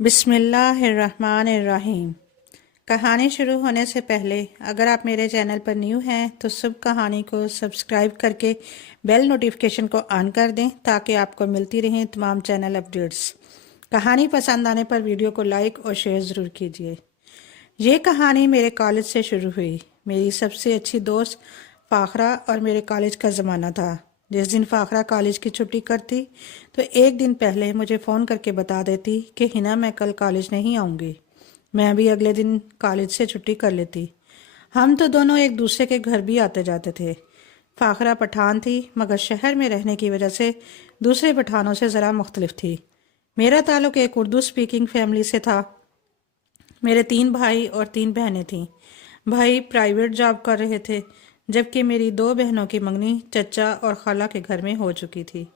बिस्मिल्लाहिर्रहमानिर्रहीम। कहानी शुरू होने से पहले अगर आप मेरे चैनल पर न्यू हैं तो सब कहानी को सब्सक्राइब करके बेल नोटिफिकेशन को ऑन कर दें ताकि आपको मिलती रहें तमाम चैनल अपडेट्स। कहानी पसंद आने पर वीडियो को लाइक और शेयर ज़रूर कीजिए। ये कहानी मेरे कॉलेज से शुरू हुई। मेरी सबसे अच्छी दोस्त फ़ाखरा और मेरे कॉलेज का ज़माना था। जिस दिन फ़ाखरा कॉलेज की छुट्टी करती तो एक दिन पहले मुझे फ़ोन करके बता देती कि हिना मैं कल कॉलेज नहीं आऊँगी। मैं भी अगले दिन कॉलेज से छुट्टी कर लेती। हम तो दोनों एक दूसरे के घर भी आते जाते थे। फ़ाखरा पठान थी मगर शहर में रहने की वजह से दूसरे पठानों से ज़रा मुख्तलिफ थी। मेरा ताल्लुक़ एक उर्दू स्पीकिंग फैमिली से था। मेरे 3 भाई और 3 बहनें थीं। भाई प्राइवेट जॉब कर रहे थे जबकि मेरी 2 बहनों की मंगनी चचा और खाला के घर में हो चुकी थी।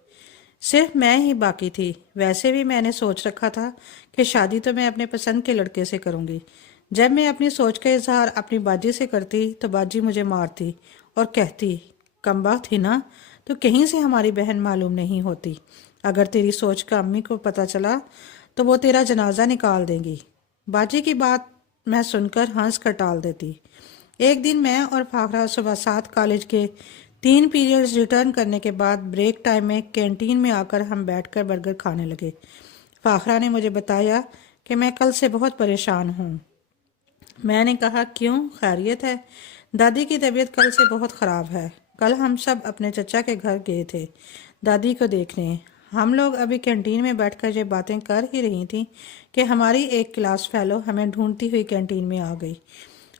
सिर्फ मैं ही बाकी थी। वैसे भी मैंने सोच रखा था कि शादी तो मैं अपने पसंद के लड़के से करूंगी। जब मैं अपनी सोच का इजहार अपनी बाजी से करती तो बाजी मुझे मारती और कहती, कमबख्त थी ना, तो कहीं से हमारी बहन मालूम नहीं होती। अगर तेरी सोच का अम्मी को पता चला तो वो तेरा जनाजा निकाल देंगी। बाजी की बात मैं सुनकर हंस कर टाल देती। एक दिन मैं और फाखरा सुबह 7 कॉलेज के 3 पीरियड्स रिटर्न करने के बाद ब्रेक टाइम में कैंटीन में आकर हम बैठकर बर्गर खाने लगे। फाखरा ने मुझे बताया कि मैं कल से बहुत परेशान हूँ। मैंने कहा, क्यों, खैरियत है? दादी की तबीयत कल से बहुत ख़राब है। कल हम सब अपने चचा के घर गए थे दादी को देखने। हम लोग अभी कैंटीन में बैठकर ये बातें कर ही रही थी कि हमारी एक क्लास फेलो हमें ढूंढती हुई कैंटीन में आ गई।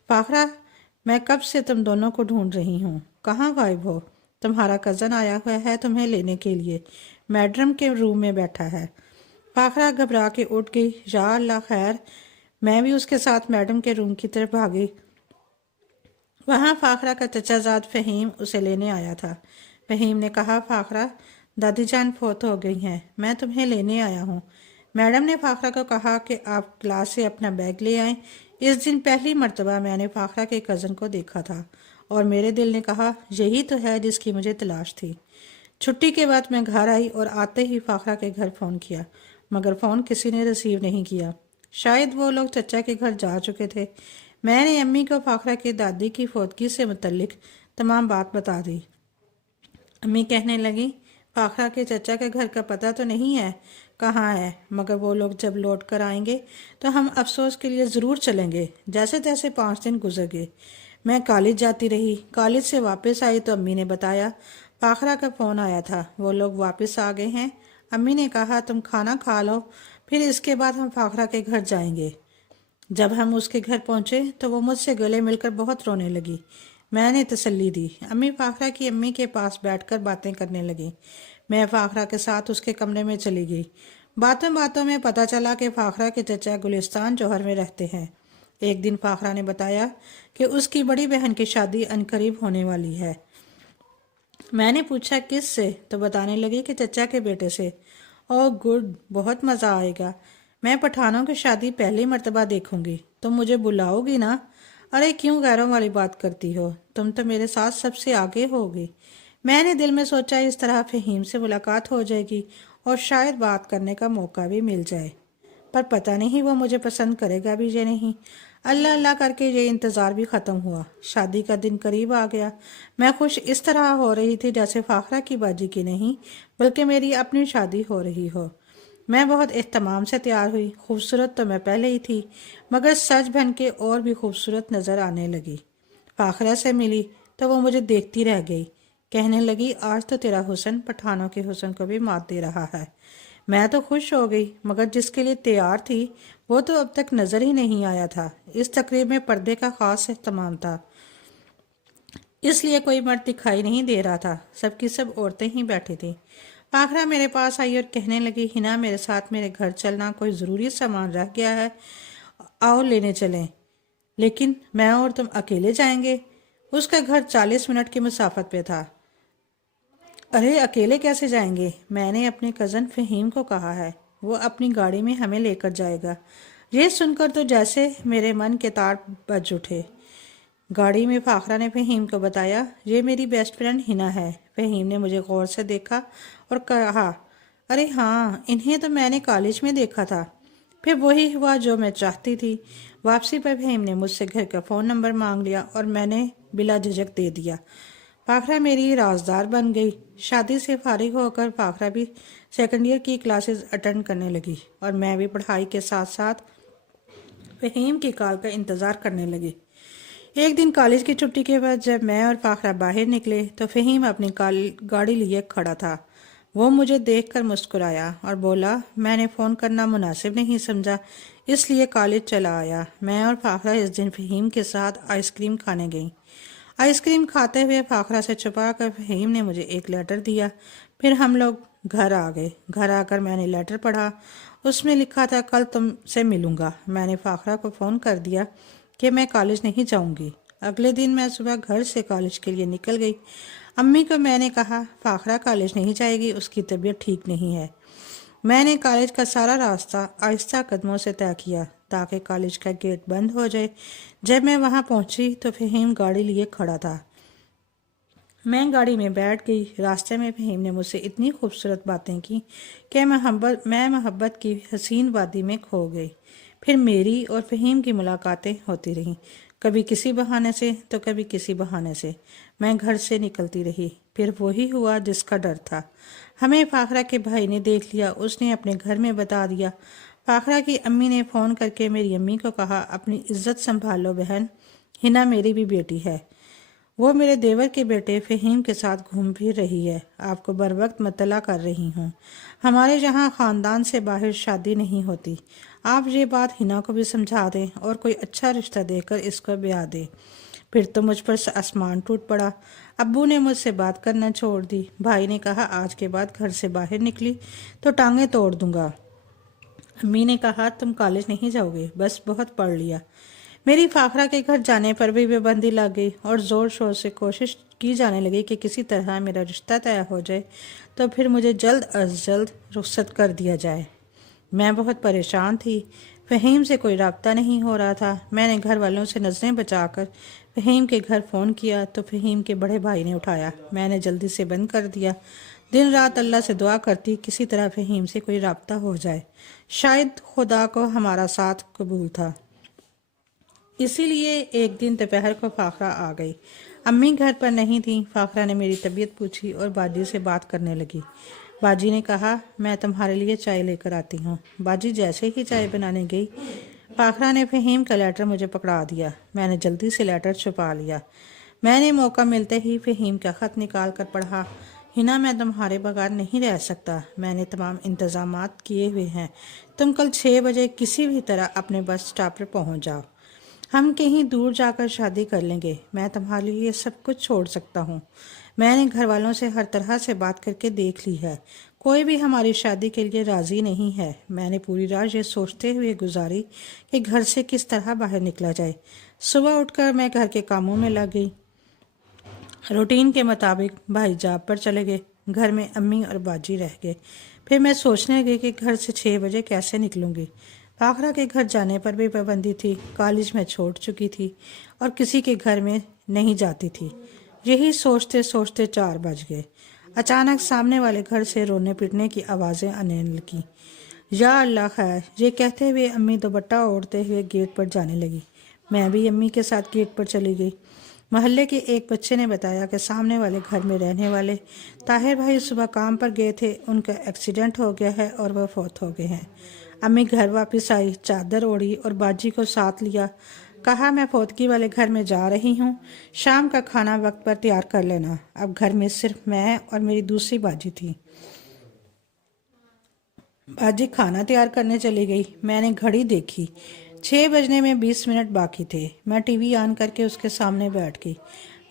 फाखरा, मैं कब से तुम दोनों को ढूंढ रही हूँ, कहाँ गायब हो? तुम्हारा कज़न आया हुआ है तुम्हें लेने के लिए, मैडम के रूम में बैठा है। फाखरा घबरा के उठ गई। या अल्लाह, खैर? मैं भी उसके साथ मैडम के रूम की तरफ भागी। वहाँ फाखरा का चचाजाद फ़हीम उसे लेने आया था। फ़हीम ने कहा, फाखरा, दादी जान फोत हो गई हैं, मैं तुम्हें लेने आया हूँ। मैडम ने फाखरा को कहा कि आप क्लास से अपना बैग ले आएं। इस दिन पहली मर्तबा मैंने फाखरा के कज़न को देखा था और मेरे दिल ने कहा, यही तो है जिसकी मुझे तलाश थी। छुट्टी के बाद मैं घर आई और आते ही फाखरा के घर फ़ोन किया मगर फ़ोन किसी ने रिसीव नहीं किया। शायद वो लोग चचा के घर जा चुके थे। मैंने अम्मी को फाखरा की दादी की फौतगी से मुतल्लिक तमाम बात बता दी। अम्मी कहने लगी, फाखरा के चचा के घर का पता तो नहीं है कहाँ है, मगर वो लोग जब लौट कर आएंगे तो हम अफसोस के लिए ज़रूर चलेंगे। जैसे तैसे 5 दिन गुजर गए। मैं कॉलेज जाती रही। कॉलेज से वापस आई तो अम्मी ने बताया फाखरा का फ़ोन आया था, वो लोग वापस आ गए हैं। अम्मी ने कहा, तुम खाना खा लो, फिर इसके बाद हम फाखरा के घर जाएंगे। जब हम उसके घर पहुंचे तो वो मुझसे गले मिलकर बहुत रोने लगी। मैंने तसल्ली दी। अम्मी फाखरा की अम्मी के पास बैठकर बातें करने लगी। मैं फाखरा के साथ उसके कमरे में चली गई। बातों बातों में पता चला कि फाखरा के चचा गुलिस्तान जौहर में रहते हैं। एक दिन फाखरा ने बताया कि उसकी बड़ी बहन की शादी अनकरीब होने वाली है। मैंने पूछा, किस से? तो बताने लगी कि चचा के बेटे से। ओह गुड, बहुत मज़ा आएगा। मैं पठानों की शादी पहली मर्तबा देखूंगी। तुम मुझे बुलाओगी ना? अरे क्यों गैरों वाली बात करती हो, तुम तो मेरे साथ सबसे आगे होगी। मैंने दिल में सोचा, इस तरह फ़हीम से मुलाकात हो जाएगी और शायद बात करने का मौका भी मिल जाए। पर पता नहीं वो मुझे पसंद करेगा भी या नहीं। अल्लाह अल्लाह करके ये इंतज़ार भी ख़त्म हुआ। शादी का दिन करीब आ गया। मैं खुश इस तरह हो रही थी जैसे फाखरा की बाजी की नहीं बल्कि मेरी अपनी शादी हो रही हो। मैं बहुत एहतमाम से तैयार हुई। खूबसूरत तो मैं पहले ही थी मगर सज बन के और भी खूबसूरत नज़र आने लगी। फाखरा से मिली तो वो मुझे देखती रह गई। कहने लगी, आज तो तेरा हुस्न पठानों के हुस्न को भी मात दे रहा है। मैं तो खुश हो गई मगर जिसके लिए तैयार थी वो तो अब तक नज़र ही नहीं आया था। इस तकरीब में पर्दे का ख़ास एहतमाम था, इसलिए कोई मर्द दिखाई नहीं दे रहा था। सबकी सब औरतें ही बैठी थीं। फाखरा मेरे पास आई और कहने लगी, हिना, मेरे साथ मेरे घर चलना, कोई ज़रूरी सामान रह गया है, आओ लेने चलें। लेकिन मैं और तुम अकेले जाएंगे? उसका घर 40 मिनट की मुसाफत पे था। अरे अकेले कैसे जाएंगे? मैंने अपने कज़न फ़हीम को कहा है, वो अपनी गाड़ी में हमें लेकर जाएगा। ये सुनकर तो जैसे मेरे मन के तार बज उठे। गाड़ी में फाखरा ने फ़हीम को बताया, ये मेरी बेस्ट फ्रेंड हिना है। फ़हीम ने मुझे गौर से देखा और कहा, अरे हाँ, इन्हें तो मैंने कॉलेज में देखा था। फिर वही हुआ जो मैं चाहती थी। वापसी पर फहीम ने मुझसे घर का फ़ोन नंबर मांग लिया और मैंने बिला झिझक दे दिया। फाखरा मेरी राजदार बन गई। शादी से फारिग होकर फाखरा भी सेकंड ईयर की क्लासेस अटेंड करने लगी और मैं भी पढ़ाई के साथ साथ फहीम की कॉल का इंतज़ार करने लगी। एक दिन कॉलेज की छुट्टी के बाद जब मैं और फाखरा बाहर निकले तो फहीम अपनी गाड़ी लिए खड़ा था। वो मुझे देखकर मुस्कुराया और बोला, मैंने फ़ोन करना मुनासिब नहीं समझा, इसलिए कॉलेज चला आया। मैं और फाखरा इस दिन फहीम के साथ आइसक्रीम खाने गई। आइसक्रीम खाते हुए फाखरा से छुपा कर फहीम ने मुझे एक लेटर दिया। फिर हम लोग घर आ गए। घर आकर मैंने लेटर पढ़ा। उसमें लिखा था, कल तुमसे मिलूंगा। मैंने फाखरा को फ़ोन कर दिया कि मैं कॉलेज नहीं जाऊंगी। अगले दिन मैं सुबह घर से कॉलेज के लिए निकल गई। अम्मी को मैंने कहा, फाखरा कॉलेज नहीं जाएगी, उसकी तबीयत ठीक नहीं है। मैंने कॉलेज का सारा रास्ता आहिस्ता कदमों से तय किया ताकि कॉलेज का गेट बंद हो जाए। जब मैं वहां पहुंची तो फहीम गाड़ी लिए खड़ा था। मैं गाड़ी में बैठ गई। रास्ते में फहीम ने मुझसे इतनी खूबसूरत बातें की कि मैं मोहब्बत की हसीन वादी में खो गई। फिर मेरी और फहीम की मुलाकातें होती रहीं, कभी किसी बहाने से तो कभी किसी बहाने से। मैं घर से निकलती रही। फिर वही हुआ जिसका डर था। हमें फाखरा के भाई ने देख लिया। उसने अपने घर में बता दिया। फाखरा की अम्मी ने फ़ोन करके मेरी अम्मी को कहा, अपनी इज्जत संभालो बहन, हिना मेरी भी बेटी है। वो मेरे देवर के बेटे फहीम के साथ घूम फिर रही है। आपको बर वक्त मुत्तला कर रही हूँ। हमारे यहाँ ख़ानदान से बाहर शादी नहीं होती। आप ये बात हिना को भी समझा दें और कोई अच्छा रिश्ता देकर इसको ब्याह दें। फिर तो मुझ पर आसमान टूट पड़ा। अब्बू ने मुझसे बात करना छोड़ दी। भाई ने कहा, आज के बाद घर से बाहर निकली तो टांगें तोड़ दूंगा। अम्मी ने कहा, तुम कॉलेज नहीं जाओगे, बस बहुत पढ़ लिया। मेरी फाखरा के घर जाने पर भी पाबंदी लग गई और ज़ोर शोर से कोशिश की जाने लगी कि किसी तरह मेरा रिश्ता तय हो जाए तो फिर मुझे जल्द अज जल्द रुखसत कर दिया जाए। मैं बहुत परेशान थी। फहीम से कोई राब्ता नहीं हो रहा था। मैंने घर वालों से नज़रें बचाकर फहीम के घर फ़ोन किया तो फहीम के बड़े भाई ने उठाया। मैंने जल्दी से बंद कर दिया। दिन रात अल्लाह से दुआ करती किसी तरह फहीम से कोई राब्ता हो जाए। शायद खुदा को हमारा साथ कबूल था। इसीलिए एक दिन दोपहर को फाखरा आ गई। अम्मी घर पर नहीं थी। फाखरा ने मेरी तबीयत पूछी और बाजी से बात करने लगी। बाजी ने कहा, मैं तुम्हारे लिए चाय लेकर आती हूँ। बाजी जैसे ही चाय बनाने गई, फाखरा ने फहीम का लेटर मुझे पकड़ा दिया। मैंने जल्दी से लेटर छुपा लिया। मैंने मौका मिलते ही फहीम का ख़त निकाल कर पढ़ा। हिना, मैं तुम्हारे बगैर नहीं रह सकता। मैंने तमाम इंतज़ामात किए हुए हैं। तुम कल 6 बजे किसी भी तरह अपने बस स्टॉप पर पहुँच जाओ। हम कहीं दूर जाकर शादी कर लेंगे। मैं तुम्हारे लिए सब कुछ छोड़ सकता हूँ। मैंने घर वालों से हर तरह से बात करके देख ली है। कोई भी हमारी शादी के लिए राज़ी नहीं है। मैंने पूरी रात ये सोचते हुए गुजारी कि घर से किस तरह बाहर निकला जाए। सुबह उठकर मैं घर के कामों में लग गई। रूटीन के मुताबिक भाई जॉब पर चले गए। घर में अम्मी और बाजी रह गए। फिर मैं सोचने लगी कि घर से 6 बजे कैसे निकलूंगी। फाखरा के घर जाने पर भी पाबंदी थी। कॉलेज में छोड़ चुकी थी और किसी के घर में नहीं जाती थी। यही सोचते सोचते 4 बज गए। अचानक सामने वाले घर से रोने पीटने की आवाज़ें आने लगी। या अल्लाह खैर, ये कहते हुए अम्मी दुपट्टा ओढ़ते हुए गेट पर जाने लगी। मैं भी अम्मी के साथ गेट पर चली गई। मोहल्ले के एक बच्चे ने बताया कि सामने वाले घर में रहने वाले ताहिर भाई सुबह काम पर गए थे। उनका एक्सीडेंट हो गया है और वह फौत हो गए हैं। अम्मी घर वापस आई, चादर ओढ़ी और बाजी को साथ लिया। कहा, मैं फौतगी वाले घर में जा रही हूँ। शाम का खाना वक्त पर तैयार कर लेना। अब घर में सिर्फ मैं और मेरी दूसरी बाजी थी। बाजी खाना तैयार करने चली गई। मैंने घड़ी देखी। 6 बजने में 20 मिनट बाकी थे। मैं टीवी ऑन करके उसके सामने बैठ गई।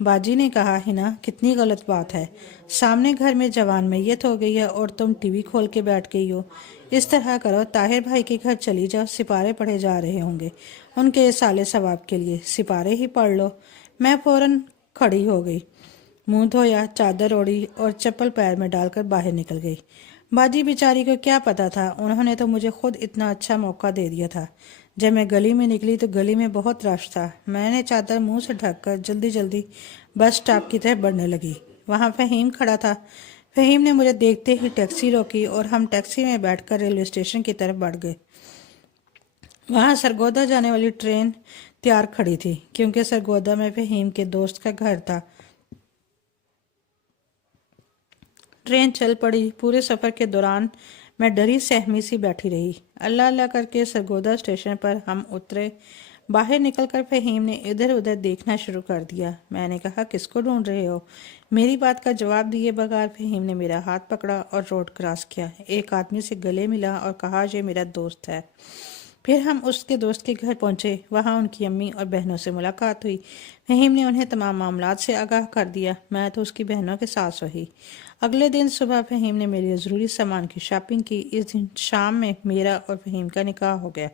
बाजी ने कहा, हिना, कितनी गलत बात है। सामने घर में जवान मैयत हो गई है और तुम टीवी खोल के बैठ गई हो। इस तरह करो, ताहिर भाई के घर चली जाओ। सिपारे पढ़े जा रहे होंगे उनके साले सवाब के लिए। सिपारे ही पढ़ लो। मैं फौरन खड़ी हो गई, मुंह धोया, चादर ओढ़ी और चप्पल पैर में डालकर बाहर निकल गई। बाजी बेचारी को क्या पता था, उन्होंने तो मुझे खुद इतना अच्छा मौका दे दिया था। जब मैं गली में निकली तो गली में बहुत रश था। मैंने चादर मुंह से ढककर जल्दी जल्दी बस स्टॉप की तरफ बढ़ने लगी। वहाँ फहीम खड़ा था। फहीम ने मुझे देखते ही टैक्सी रोकी और हम टैक्सी में बैठकर रेलवे स्टेशन की तरफ बढ़ गए। वहाँ सरगोदा जाने वाली ट्रेन तैयार खड़ी थी क्योंकि सरगोदा में फ़हीम के दोस्त का घर था। ट्रेन चल पड़ी। पूरे सफ़र के दौरान मैं डरी सहमी सी बैठी रही। अल्लाह अल्लाह करके सरगोदा स्टेशन पर हम उतरे। बाहर निकलकर फ़हीम ने इधर उधर देखना शुरू कर दिया। मैंने कहा, किसको ढूंढ रहे हो? मेरी बात का जवाब दिए बगैर फ़हीम ने मेरा हाथ पकड़ा और रोड क्रॉस किया। एक आदमी से गले मिला और कहा, ये मेरा दोस्त है। फिर हम उसके दोस्त के घर पहुंचे। वहां उनकी अम्मी और बहनों से मुलाकात हुई। फ़हीम ने उन्हें तमाम मामलात से आगाह कर दिया। मैं तो उसकी बहनों के साथ रही। अगले दिन सुबह फ़हीम ने मेरे लिए ज़रूरी सामान की शॉपिंग की। इस दिन शाम में मेरा और फ़हीम का निकाह हो गया।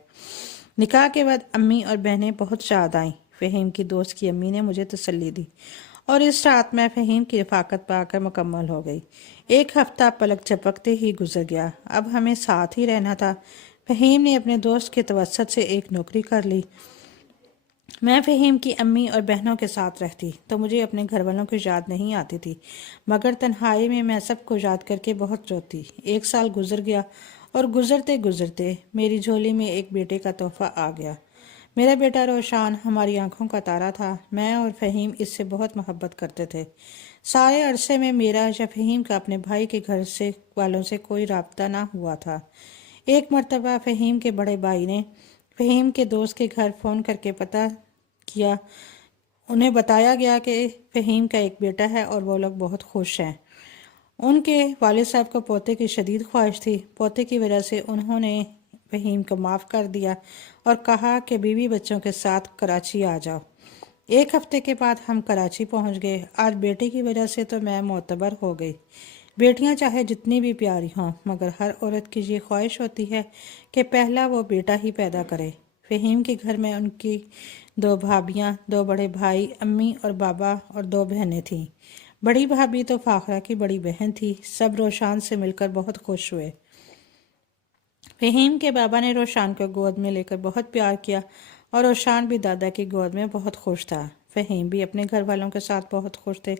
निकाह के बाद अम्मी और बहनें बहुत याद आईं। फ़हीम की दोस्त की अम्मी ने मुझे तसल्ली दी और इस रात मैं फ़हीम की रफ़ाकत पाकर मुकम्मल हो गई। एक हफ्ता पलक झपकते ही गुजर गया। अब हमें साथ ही रहना था। फ़हीम ने अपने दोस्त के तवस्सुत से एक नौकरी कर ली। मैं फ़हीम की अम्मी और बहनों के साथ रहती तो मुझे अपने घर वालों की याद नहीं आती थी, मगर तन्हाई में मैं सबको याद करके बहुत रोती। एक साल गुजर गया और गुजरते गुजरते मेरी झोली में एक बेटे का तोहफा आ गया। मेरा बेटा रोशान हमारी आंखों का तारा था। मैं और फ़हीम इससे बहुत मोहब्बत करते थे। सारे अरसे में मेरा या फ़हीम का अपने भाई के घर से वालों से कोई राब्ता ना हुआ था। एक मर्तबा फ़हीम के बड़े भाई ने फ़हीम के दोस्त के घर फ़ोन करके पता किया। उन्हें बताया गया कि फ़हीम का एक बेटा है और वो लोग बहुत खुश हैं। उनके वालिद साहब को पोते की शदीद ख्वाहिश थी। पोते की वजह से उन्होंने फ़हीम को माफ़ कर दिया और कहा कि बीवी बच्चों के साथ कराची आ जाओ। एक हफ्ते के बाद हम कराची पहुंच गए। आज बेटे की वजह से तो मैं मोतबर हो गई। बेटियां चाहे जितनी भी प्यारी हों, मगर हर औरत की ये ख्वाहिश होती है कि पहला वो बेटा ही पैदा करे। फ़हीम के घर में उनकी 2 भाभियां, 2 बड़े भाई, अम्मी और बाबा और 2 बहनें थीं। बड़ी भाभी तो फाखरा की बड़ी बहन थी। सब रोशान से मिलकर बहुत खुश हुए। फ़हीम के बाबा ने रोशान को गोद में लेकर बहुत प्यार किया और रोशान भी दादा की गोद में बहुत खुश था। फ़हीम भी अपने घर वालों के साथ बहुत खुश थे।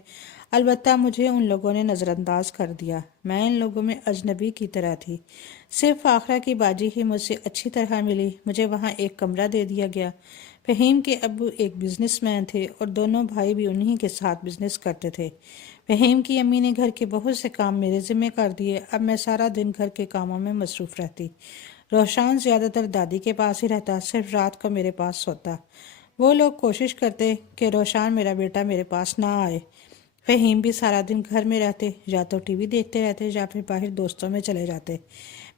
अलबत्ता मुझे उन लोगों ने नज़रअंदाज कर दिया। मैं इन लोगों में अजनबी की तरह थी। सिर्फ फाखरा की बाजी ही मुझसे अच्छी तरह मिली। मुझे वहाँ एक कमरा दे दिया गया। फ़हीम के अब्बू एक बिजनेसमैन थे और दोनों भाई भी उन्हीं के साथ बिजनेस करते थे। फ़हीम की अम्मी ने घर के बहुत से काम मेरे ज़िम्मे कर दिए। अब मैं सारा दिन घर के कामों में मसरूफ़ रहती। रोशान ज़्यादातर दादी के पास ही रहता, सिर्फ रात को मेरे पास सोता। वो लोग कोशिश करते कि रोशान मेरा बेटा मेरे पास ना आए। फ़हीम भी सारा दिन घर में रहते, या तो टीवी देखते रहते या फिर बाहर दोस्तों में चले जाते।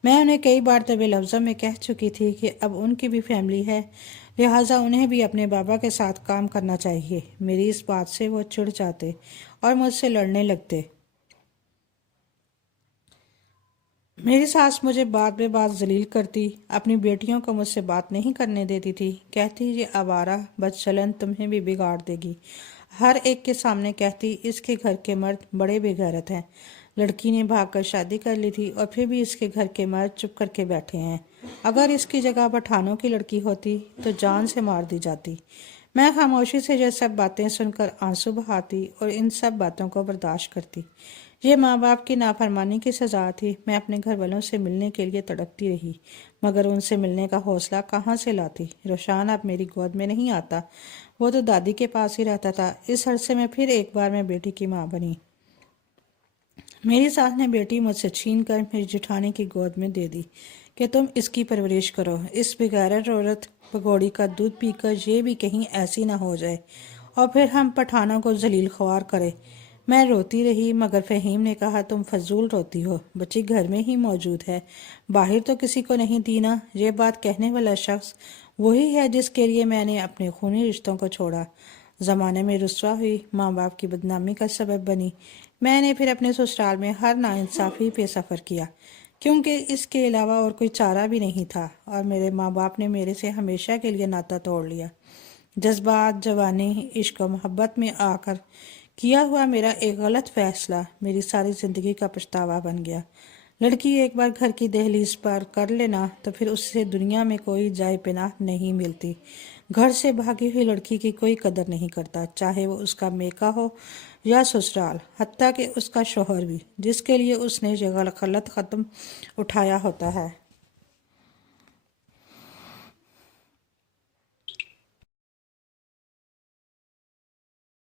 मैं उन्हें कई बार तो बेलफ्ज़ों में कह चुकी थी कि अब उनकी भी फैमिली है, लिहाजा उन्हें भी अपने बाबा के साथ काम करना चाहिए। मेरी इस बात से वो चिढ़ जाते और मुझसे लड़ने लगते। मेरी सास मुझे बात बे बात जलील करती। अपनी बेटियों को मुझसे बात नहीं करने देती थी। कहती, ये आवारा बदचलन तुम्हें भी बिगाड़ देगी। हर एक के सामने कहती, इसके घर के मर्द बड़े बेगैरत हैं। लड़की ने भागकर शादी कर ली थी और फिर भी इसके घर के मर्द चुप करके बैठे हैं। अगर इसकी जगह पठानों की लड़की होती तो जान से मार दी जाती। मैं खामोशी से ये सब बातें सुनकर आंसू बहाती और इन सब बातों को बर्दाश्त करती। ये माँ बाप की नाफरमानी की सज़ा थी। मैं अपने घर वालों से मिलने के लिए तड़पती रही, मगर उनसे मिलने का हौसला कहाँ से लाती। रोशान अब मेरी गोद में नहीं आता, वो तो दादी के पास ही रहता था। इस अरसे में फिर एक बार मैं बेटी की माँ बनी। मेरी सास ने बेटी मुझसे छीन कर मेरी जेठानी की गोद में दे दी कि तुम इसकी परवरिश करो। इस बेगैरत औरत पकौड़ी का दूध पीकर ये भी कहीं ऐसी ना हो जाए और फिर हम पठानों को जलील ख्वार करें। मैं रोती रही, मगर फ़हीम ने कहा, तुम फजूल रोती हो, बच्ची घर में ही मौजूद है, बाहर तो किसी को नहीं दी ना। ये बात कहने वाला शख्स वही है जिसके लिए मैंने अपने खूनी रिश्तों को छोड़ा, ज़माने में रुस्वा हुई, माँ बाप की बदनामी का सबब बनी। मैंने फिर अपने ससुराल में हर नाइंसाफ़ी पे सफ़र किया, क्योंकि इसके अलावा और कोई चारा भी नहीं था, और मेरे माँ बाप ने मेरे से हमेशा के लिए नाता तोड़ लिया। जज्बात, जवानी, इश्क और मोहब्बत में आकर किया हुआ मेरा एक गलत फैसला मेरी सारी ज़िंदगी का पछतावा बन गया। लड़की एक बार घर की दहलीज पर कर लेना तो फिर उससे दुनिया में कोई जाए पनाह नहीं मिलती। घर से भागी हुई लड़की की कोई कदर नहीं करता, चाहे वो उसका मेका हो या ससुराल, हत्ता कि उसका शोहर भी, जिसके लिए उसने ये गलत कदम उठाया होता है।